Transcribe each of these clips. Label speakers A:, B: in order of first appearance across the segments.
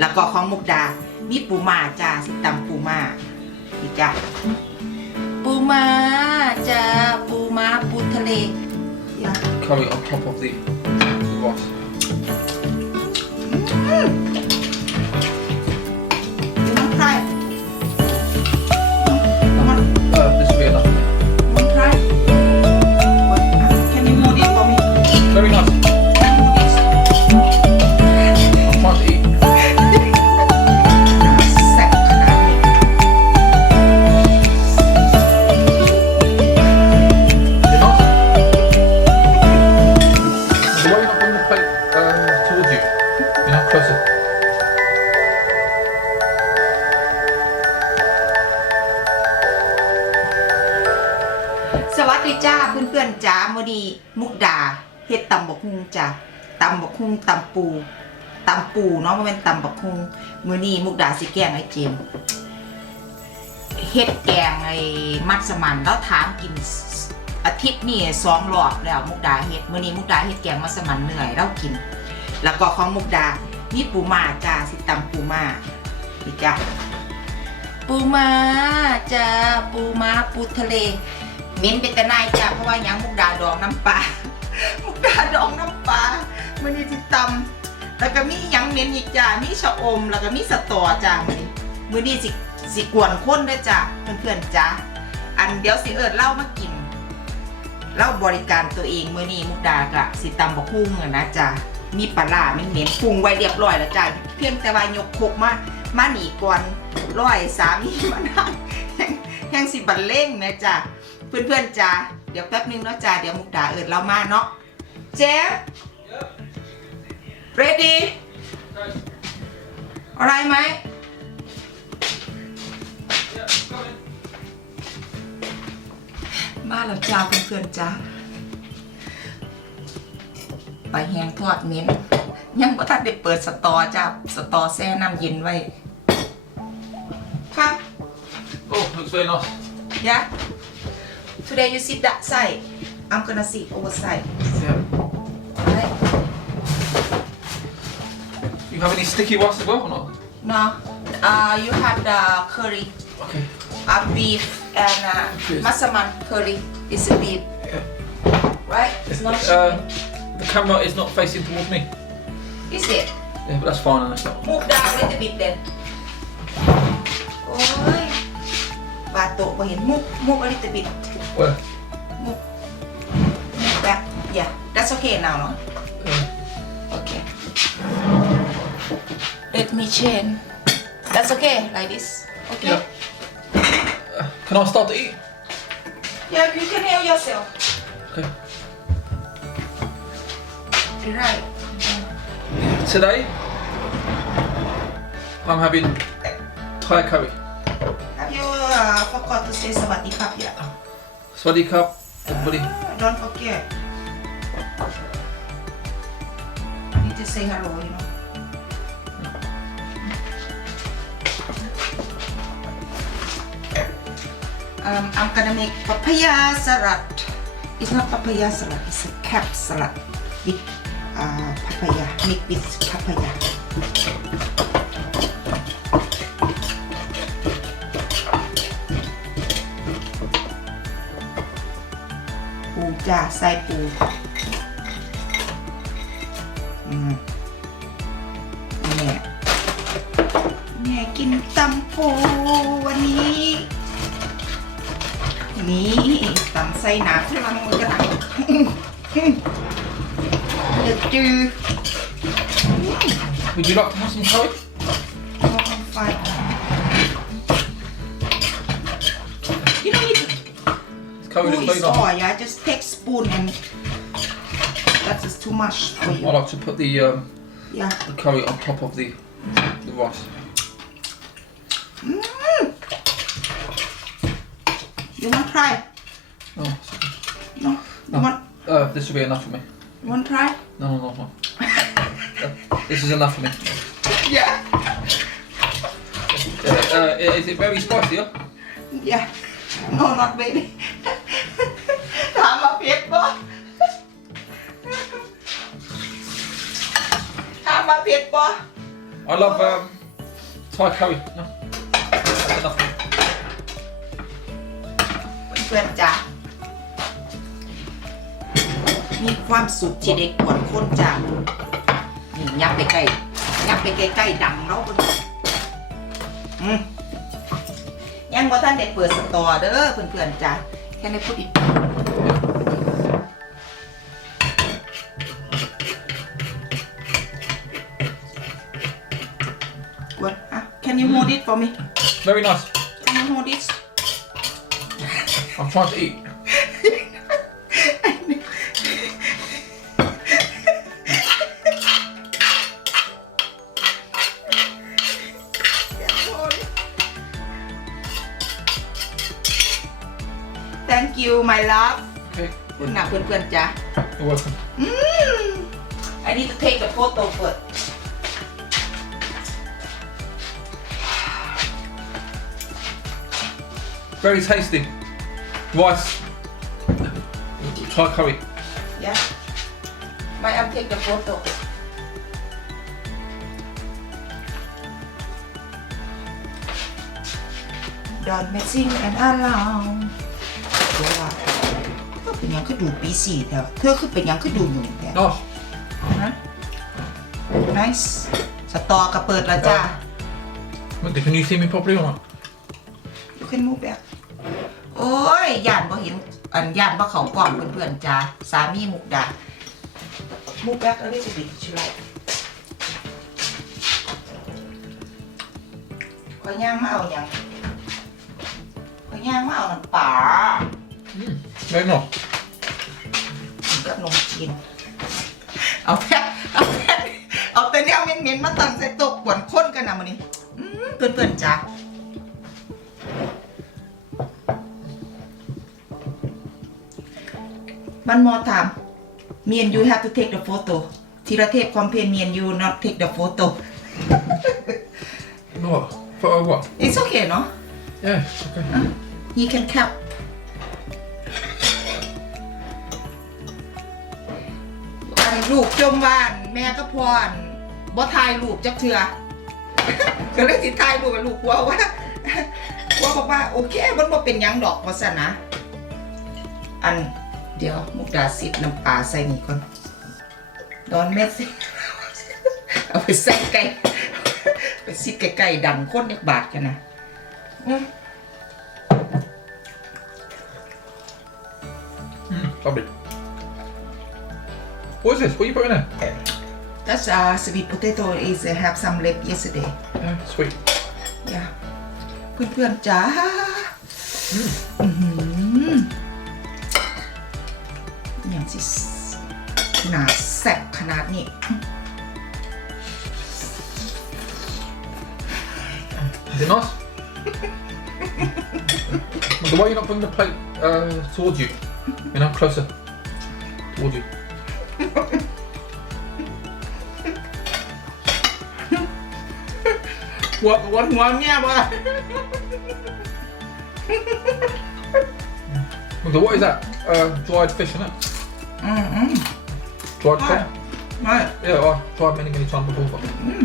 A: แล้วก็ของมุกดา มีปูมาจ้าสิตำปูมานี่จ้าปูมาจ้าปูมาปูทะเลอย่า
B: Curry on top of the, the rice.
A: พื่อนๆจ้ามือนี้มุกดาเฮ็ดตำบักฮุงจ้าตำบักฮุงตำปูตำปูเนาะบ่แม่นตำบักฮุงมือนี้มุกดาสิแกงไอ้เจมเฮ็ดแกงไอ้มัสมันแล้วถามกินอาทิตย์นี้สองรอบแล้วมุกดาเฮ็ดมือนี้มุกดาเฮ็ดแกงมัสมันเหนื่อยแล้วกิน แล้วก็ของมุกดามีปูมาจ้าสิตำปูมานี่จ้าปูมาจ้าปูมาปูทะเล เม้นเป็นตะนายจ้ะเพราะว่ายังมุกดาดองน้ำปลา มุกดาดองน้ำปลามันนี่สิตำแล้วก็มียังเม้นอีกจ้ะมีชะอม แล้วก็มีสตอจ้ะมื้อนี้มื้อนี้สิสิกวนคนด้อจ้ะเพื่อนๆจ้ะอันเดี๋ยวสิเอิ้นเหล้ามากินเหล้าบริการตัวเองมือนี้มุกดาก็สิตำบักหุ่งนะจ้ะมีปลาร้าเหม็นๆปรุงไว้เรียบร้อยแล้วจ้ะเพียงแต่ว่ายกคกมามาหนีก่อนร้อยสามีมานั่งแห่งแห่งสิบันเล่งนะจ้ะ เพื่อนๆจ้าเดี๋ยวแป๊บนึงเนาะจ้าเดี๋ยวมุกดาเอิดเรามาเนาะเจฟ ready อะไรไหม มาแล้วจ้าเพื่อนๆจ้าไปแหงทอดเหม็นยังบ่ทันได้เปิดสตอจ้าสตอแช่น้ำเย็นไว้ ครับ
B: Oh, looks very nice.
A: Yeah. Today you sit that side. I'm gonna sit over side.
B: Yeah.
A: Right?
B: You have any sticky rice as well or not?
A: No. Uh, you have the curry,
B: Okay.
A: uh, beef and uh,
B: Yes.
A: masaman curry. It's a beef,
B: Yeah.
A: right? It's not
B: Uh,
A: chicken.
B: the camera is not facing towards me.
A: Is it?
B: Yeah, but that's fine. and That's not.
A: Move down a little bit then. โอ้ยบาโตะบ่เห็นมุกมุก a little bit
B: where?
A: Move. Move back. Yeah. That's okay now, no?
B: Yeah.
A: Okay. Let me change. That's okay, like this. Okay?
B: Yeah. Uh, can I start to eat?
A: Yeah, you can help yourself.
B: Okay.
A: Right.
B: Today, I'm having Thai curry.
A: Have you uh, forgot to say something krap yet?
B: Swaddy cup, everybody.
A: Ah, don't forget. Need to say hello, you know. Um, I'm gonna make papaya salad. It's not papaya salad, it's a cap salad with uh, papaya, mixed with papaya. จ้าใส่ปูอืมแม่แม่กินตำปูวันนี้ นี่ตำใส่หนาพลังมันก็หนักเดือดจือ
B: Would you like to have some curry?
A: มอง Who is oil? I just take spoon and that is too much for
B: I
A: you.
B: like to put the um,
A: Yeah.
B: the curry on top of the the rice.
A: Mm. You want try?
B: Oh,
A: No. You want?
B: uh, this will be enough for me.
A: You want try?
B: No, no, no, no. Uh, this is enough for me.
A: Yeah.
B: Uh, uh, is it very spicy? Yeah?
A: Yeah. No, not baby. ถามมาเผ็ดบ่
B: I love um, Thai curry. No, that's enough.
A: เพื่อนๆจ้ามีความสุขที่ได้กวนคนจ้านี่ยับไปใกล้ยับไปใกล้ๆดังเราเพิ่นอืมยังบ่ท่านได้เปิดสตอเด้อเพื่อนๆจ้าแค่ได้พูดอีก can you hold it for me?
B: Very nice.
A: Can you hold it?
B: I'm trying to eat.
A: Thank you my love
B: Okay,
A: คุณนะเพื่อนๆจ้ะ
B: you're welcome.
A: I need to take the photo first
B: Very tasty. Rice. Thai curry.
A: yeah my am take the photo Don't messing and around เดี๋ยวว่าก็เป็นหยังคือดูปีสี่แถวเธอคือเป็นหยังคือดูหนุ่มแถว
B: Oh,
A: นะ nice สตอกระเปิดแล้วจ้า
B: Mindy, can you see me properly or not?
A: you can move back โอ้ยย่านบ่เห็นอันย่านบ่เขากล่องเพื่อนๆจ้าสามีมุกดา move back a little bit ชิไลขอยย่างมาเอาหยังขอยย่างมาเอาน้ำปลา
B: Mm, very nice.
A: กับนมจีนเอาแค่เอาแค่เอาแต่แนวเหม็นๆมาตั้งใส่โต๊ะกวนข้นกันนะมันนี้อืมเพื่อนๆจ้า One more time. Me and you have to take the photo. ธีรเทพ complain me and you not take the photo.
B: What? For what?
A: It's okay, no?
B: Yeah, okay.
A: He can cap. อันลูกจมว่าน แม่ก็พรบ่ถ่ายรูปจักเทือก็เลยสิถ่ายรูปกับลูกกลัวว่ากลัวบอกว่าโอเคมันบ่เป็นหยังดอกว่าซั่นนะอัน เดี๋ยวมุกดาสิบน้ำปลาใส่นี่ก่อนดอนเม็ดสิ เอาไปใส่ไก่ ไปสิไก่ๆดังคนเอกบาทกันนะอืม
B: Mm, lovely. What is this? What are you putting in?
A: That's uh sweet potato is uh, have some left yesterday
B: Yeah, sweet.
A: yeah เพื่อนๆจ้า นาแซ่บขนาดนี้
B: Is it nice? Wonder why you're not bringing the plate uh, towards you? You know, closer towards you.
A: หัวหัวหัวเมียบ่
B: Wonder what is that? Uh, dried fish, isn't it?
A: อืมอืม
B: Dried
A: Right.
B: crab.
A: ไม่
B: Yeah, I've tried many, many times before. But
A: อืม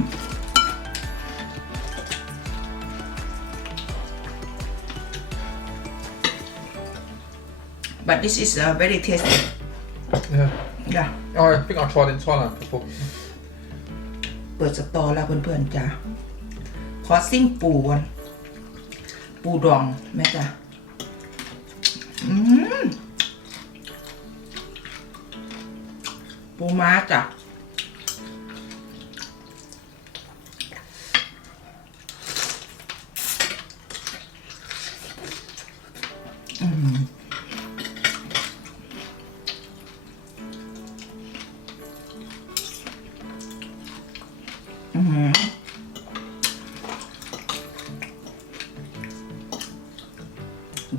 A: but this is uh, very tasty
B: yeah,
A: yeah
B: I think I tried in Thailand before.
A: เปิดสตอแล้วเพื่อนๆจ้ะขอซิ่งปูก่อนปูดองแม่จ้ะอืม ปูม้าจ้ะอืมอืม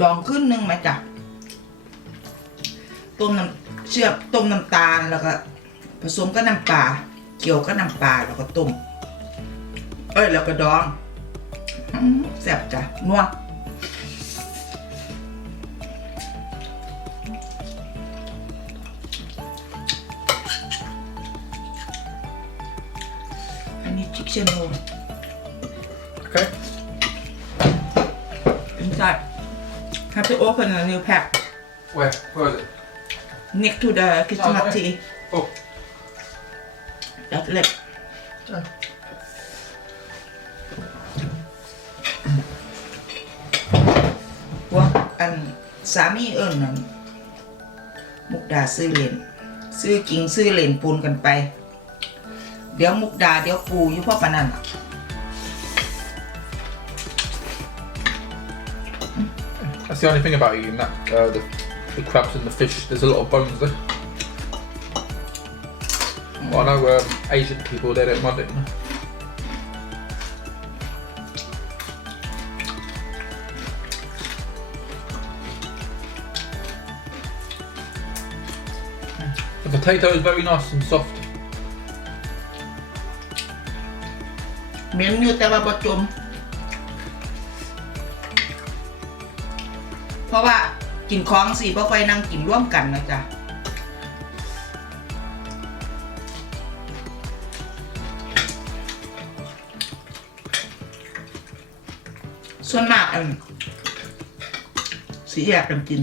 A: ดองขึ้นหนึ่งไหมจ๊ะต้มน้ำ เชื่อมต้มน้ำตาลแล้วก็ผสมกับน้ำปลาเกี่ยวกับน้ำปลาแล้วก็ต้ม เอ้ยแล้วก็ดองอืมแซ่บจ้ะนัวอันนี้ชี kitchen roll
B: Okay.
A: inside have to open a new pack
B: Where? Where is it?
A: Next to the kitchen
B: Oh, okay.
A: tea
B: Oh.
A: that's it
B: Oh.
A: พวกอันสามีเอิญนั่นมุกดาซื้อเลนซื้อจริงซื้อเลนปูนกันไป เดี๋ยวมุกดาเดี๋ยวปูอยู่พ่อปานนันล่ะ
B: That's the only thing about eating that. Uh, the, the crabs and the fish. There's a lot of bones there. Well, I know um, Asian people they don't mind it. you know. The potato is very nice and soft.
A: เหม็นอยู่แต่ว่าบ่จม เพราะว่า กินของสิบ่ค่อยนั่งกินร่วมกันนะจ๊ะส่วนมากอันสีแยกกันกิน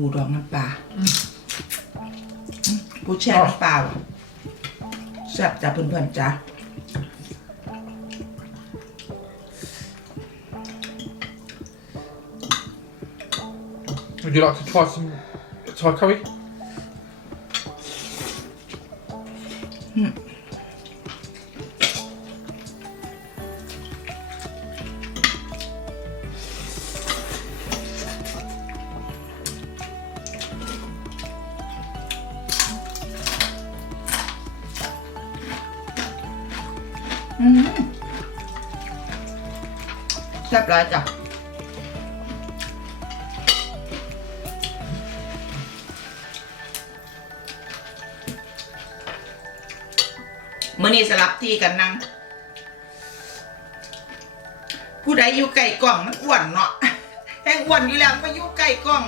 A: ปูดองน้ำปลาอืมปูแช่น้ำปลาว่ะแซ่บจ้ะเพื่อนๆจ้ะ
B: Would you like to try some Thai curry?
A: อืม แซ่บหลายจ้ะมื่อนี้สลับที่กันนั่งผู้ใดอยู่ใกล้กล้องมันอ้วนเนาะแห้งอ้วนอยู่แล้วมาอยู่ใกล้กล้อง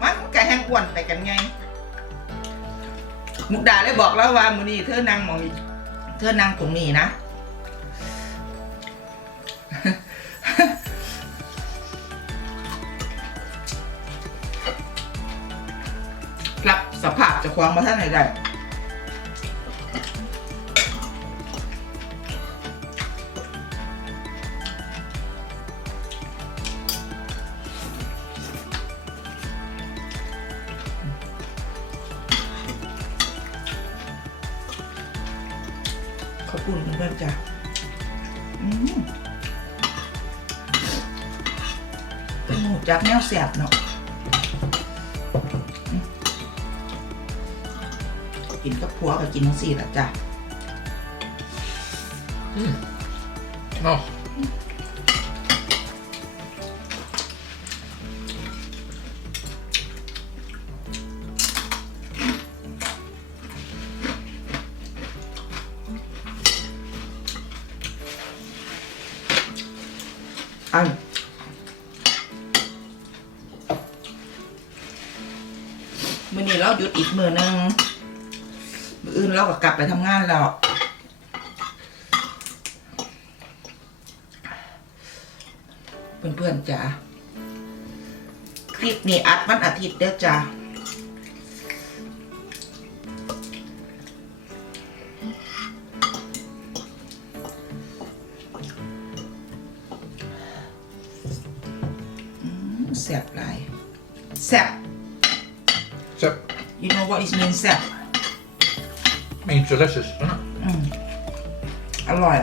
A: มันก็แห้งอ้วนไปกันไง มุกดาเลยบอกแล้วว่ามื่อนี้เธอนั่งหมองเธอนั่งตรงนี้นะ ภาพเจะควางมาท่านไหนได้ขอบคุณเพื่อนจ้ะอืมจากแนวแสบเนาะ ผัวกับกินทั้งสี่ละจ้ะ
B: Nice.
A: อันมื่อนี้เราหยุดอีกมือหนึงมื ออื่นเราก็กลับไปทำงานแล้วเพื่อนๆจ้ะคลิปนี้อัดวันอาทิตย์เด้อจ้ะอืมแซ่บหลายแซ่บ
B: So
A: you know what is mean แซ่บ
B: means delicious, doesn't it?
A: อืมอร่อย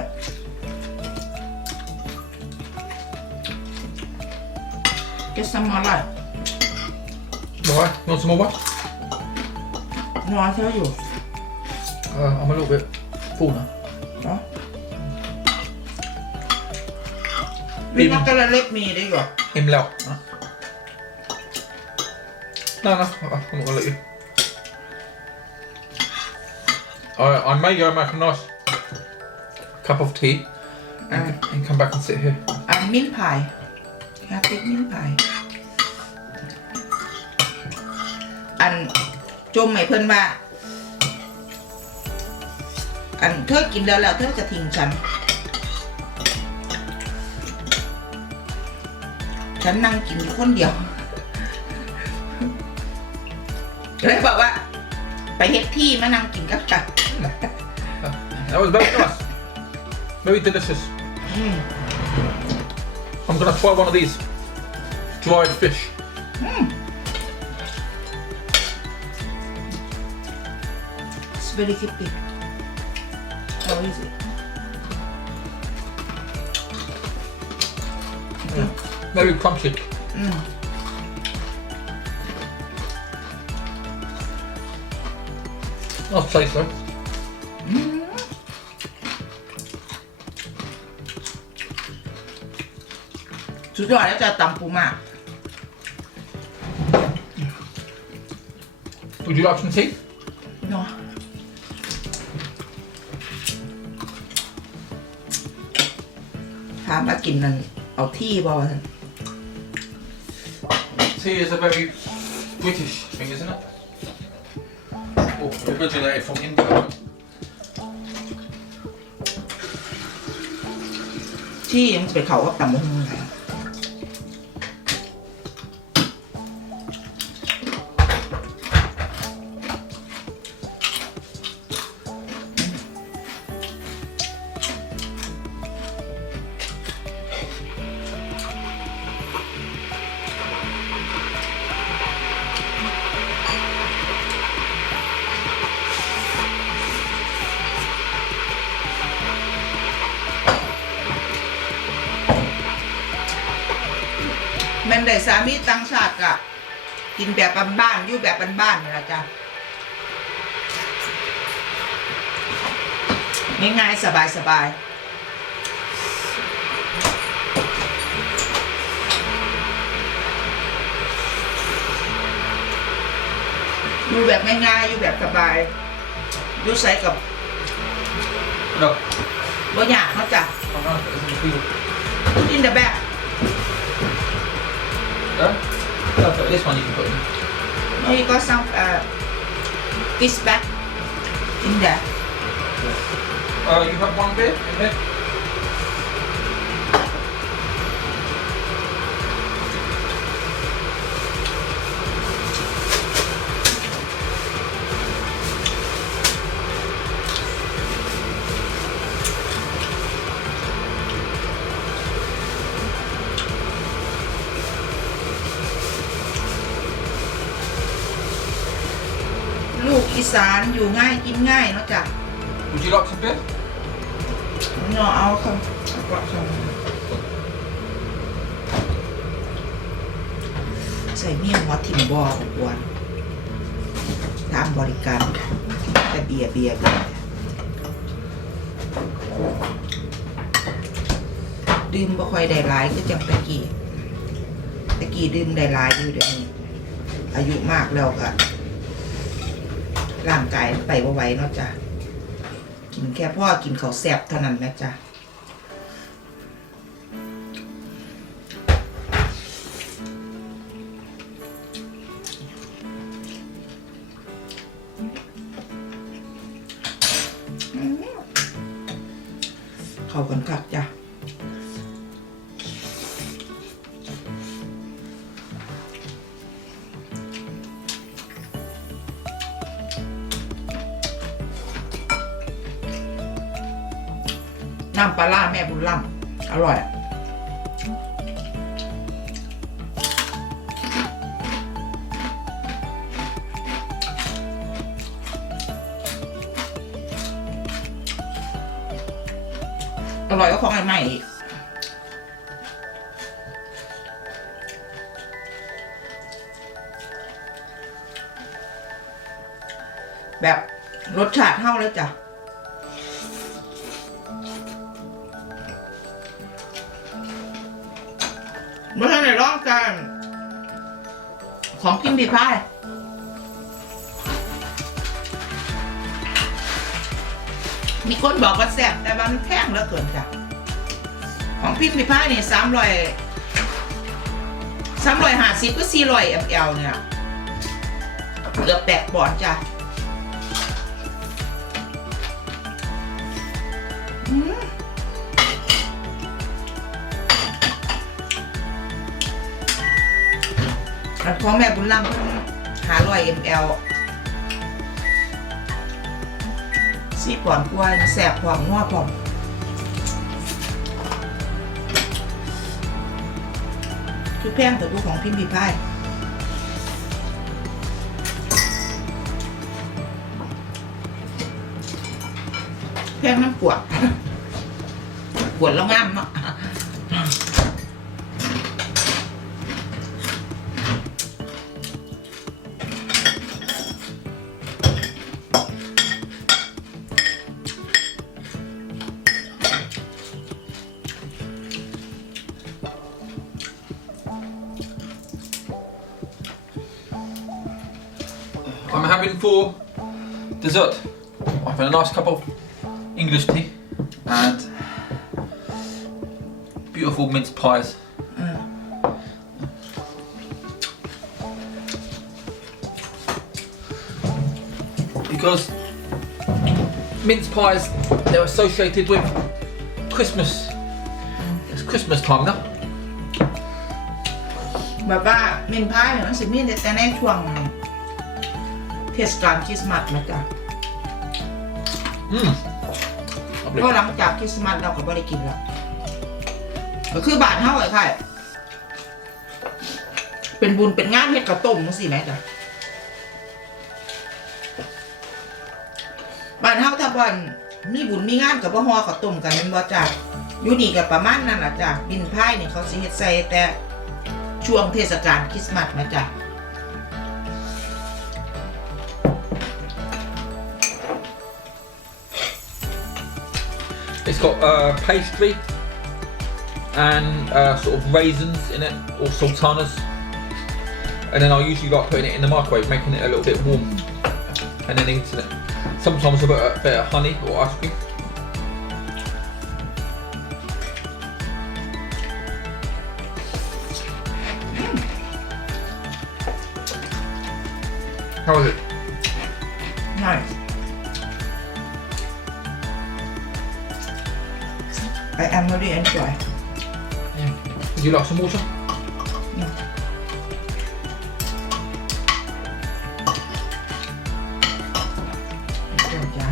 A: Get some more light
B: Alright, you want some more? What?
A: นอนเท่าอยู่
B: Uh, I'm a little bit full now.
A: เนาะวินักกระเล็กมีได้ก่อน
B: In low. No, no, I- I'm not gonna let you. I, I may go and make a nice cup of tea and, and come back and sit here.
A: อันมิ้นพายแฮปปี้มิ้นพายอันจมให้เพิ่นว่า อันเธอกินแล้วแล้วเธอจะทิ้งฉัน ฉันนั่งกินอยู่คนเดียวเลยบอกว่า ไปเฮ็ดที่มานั่งกินกับกัน
B: that was very nice. Very delicious. I'm gonna try one of these dried fish. Mm.
A: It's very hippie. How is it?
B: Very crunchy.
A: Mm.
B: Not safe though.
A: สุดยอดแล้วจะตำปูมาก
B: Would you like some tea?
A: เนาะ ถามว่ากินนั่นเอาที่บ่ว่าซั่น
B: Tea is a very British thing, isn't it? Or originated from India.
A: ที่มันจะไปเขากับตำมะฮุงไง กินแบบบ้านๆอยู่แบบบ้านๆนี่ละจ้ะง่ายๆสบายๆอยู่แบบง่ายๆอยู่แบบสบายอยู่ใส่กับ
B: No.
A: บ่ยากเขาจ้ะ
B: Oh, no, it isn't tea.
A: อินเดอะแบก
B: Yeah? Oh, Perfect. This one you can put in.
A: Here you got some uh, this back in there.
B: Uh, you have one bit in
A: there. สานอยู่ง่ายกินง่ายเนาะจ้ะ
B: Would you like some beer?
A: เนาะเอาคำเอากลับคำใส่เมี่ยงหัวถิ่มบออบวนตามบริการแต่เบียร์เบียร์เบียร์ดื่มบ่ค่อยได้หลายคือจังตะกี้ตะกี้ดื่มได้หลายอยู่เดี๋ยวนี้อายุมากแล้วก็ ร่างกายไปบ่ไหวเนาะจ้ะกินแค่พ่อกินเขาวแซ่บเท่านั้นนะจ๊ะ แบบรสชาติเท่าเลยจ้ะเมื่อในร้องกันของกินดีพายมีคนบอกว่าแซ่บแต่ว่ามันแพงเหลือเกินจ้ะ ของพิมพ์พิพายนี่สามร้อยสามร้อยห้าสิบก็สี่ร้อยมลเนี่ยเกือบแปดปอนด์จ้ะ อืมอันของแม่บุญลำหาร้อยมลสี่ปอนด์กว่าแสบพร้อมงัวพร้อมคือแพงแต่ดูของพิมพ์ดีพาย งน้ำกวดกวดแล้วงามเนาะ
B: I'm having for dessert. I've had a nice cup of English tea and beautiful mince pies. Because mince pies they're associated with Christmas. It's Christmas time now.
A: แบบว่าเมนพายเนี่ยมันสิมีแต่ในช่วงเทศกาลคริสต์มาสนะจ๊ะ
B: Mm. Lovely.
A: เพราะหลังจากคริสต์มาสเราก็บ่ได้กินแล้วก็คือบ้านเฮาไอ้ค่ะเป็นบุญเป็นงานเฮ็ดกระต้มจังซี่แหมจ๊ะบ้านเฮาถ้าบ้านมีบุญมีงานกับบ่ฮอข้าวต้มกันแม่นบ่จ้ะอยู่นี่ก็ประมาณนั้นล่ะจ้ะดินพายนี่ยเขาสิเฮ็ดใส่แต่ช่วงเทศกาลคริสต์มาสนะจ๊ะ
B: It's got uh, pastry and uh, sort of raisins in it, or sultanas. And then I usually like putting it in the microwave, making it a little bit warm, and then eating it. Sometimes a bit, a bit of honey or ice cream. How is it? Would you like some water?
A: No. เดี๋ยวจ้ะ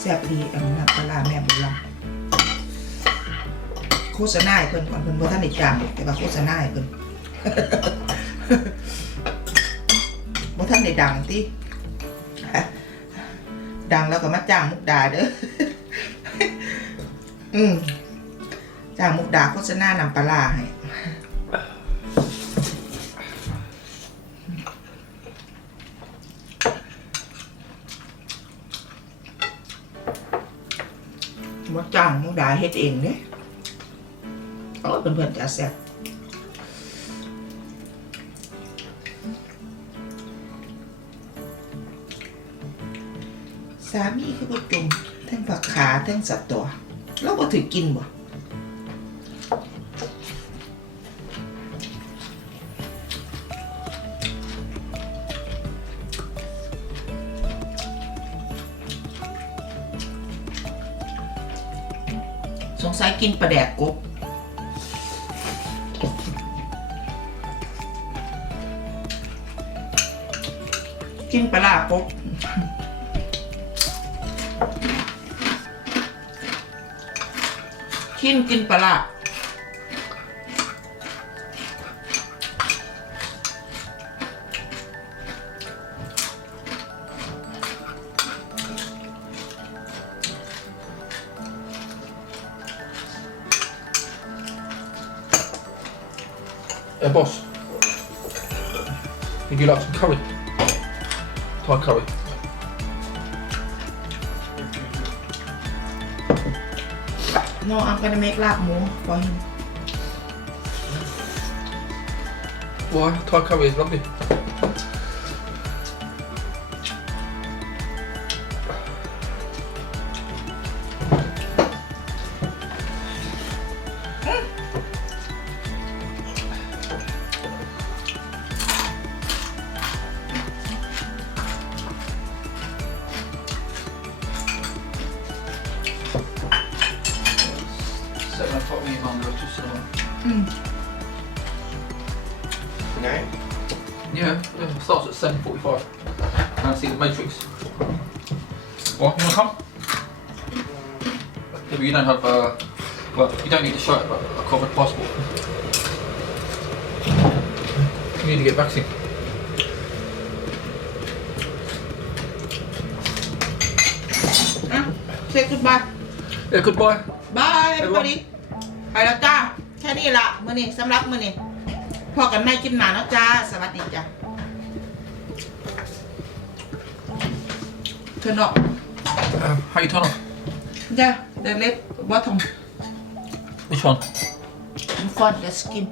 A: แซ่บดีอันนั้ปลาร้าแม่บุญลำโฆษณาให้เพิ่นก่อนเพิ่นบ่ทันได้จ้างแต่ว่าโฆษณาให้เพิ่น บ่ทันได้ดังติดังแล้วก็มาจ้างมุกดาเด้อ อืม จ้างมุกดาโฆษณานำปลาร้าให้มดจ้างมุกดาเฮ็ดเองเด้โอ้ยเพื่อนๆจะแซ่บสามีคือบ่จุ่มทั้งผักขาทั้งสับตัว แล้วบ่ถือกินบ่ กินปลาแดกกบกินปลาลากบกินกินปลาลา
B: Hey, boss. Would you like some curry? Thai curry.
A: No, I'm gonna make that more for him.
B: Why? Thai curry is lovely. To cinema.
A: อืม
C: No?
B: Yeah, yeah, it starts at 7.45. Can I see the Matrix? What, you wanna come? Yeah, but you don't have, uh, well, you don't need a shirt, but a covered passport. You need to get vaccine.
A: อะเซ็กกุดบาย
B: Yeah, goodbye.
A: บายพอดี ไปแล้วจ้า แค่นี้ละมื้อนี้สำหรับมื้อนี้พอกันไม่กินหนาเนาะจ้า สวัสดีจ้าเธอเนาะ
B: Uh, how you turn off?
A: จ้าเดเล็กบอทอม
B: Which one?
A: ฟอนเดสกิน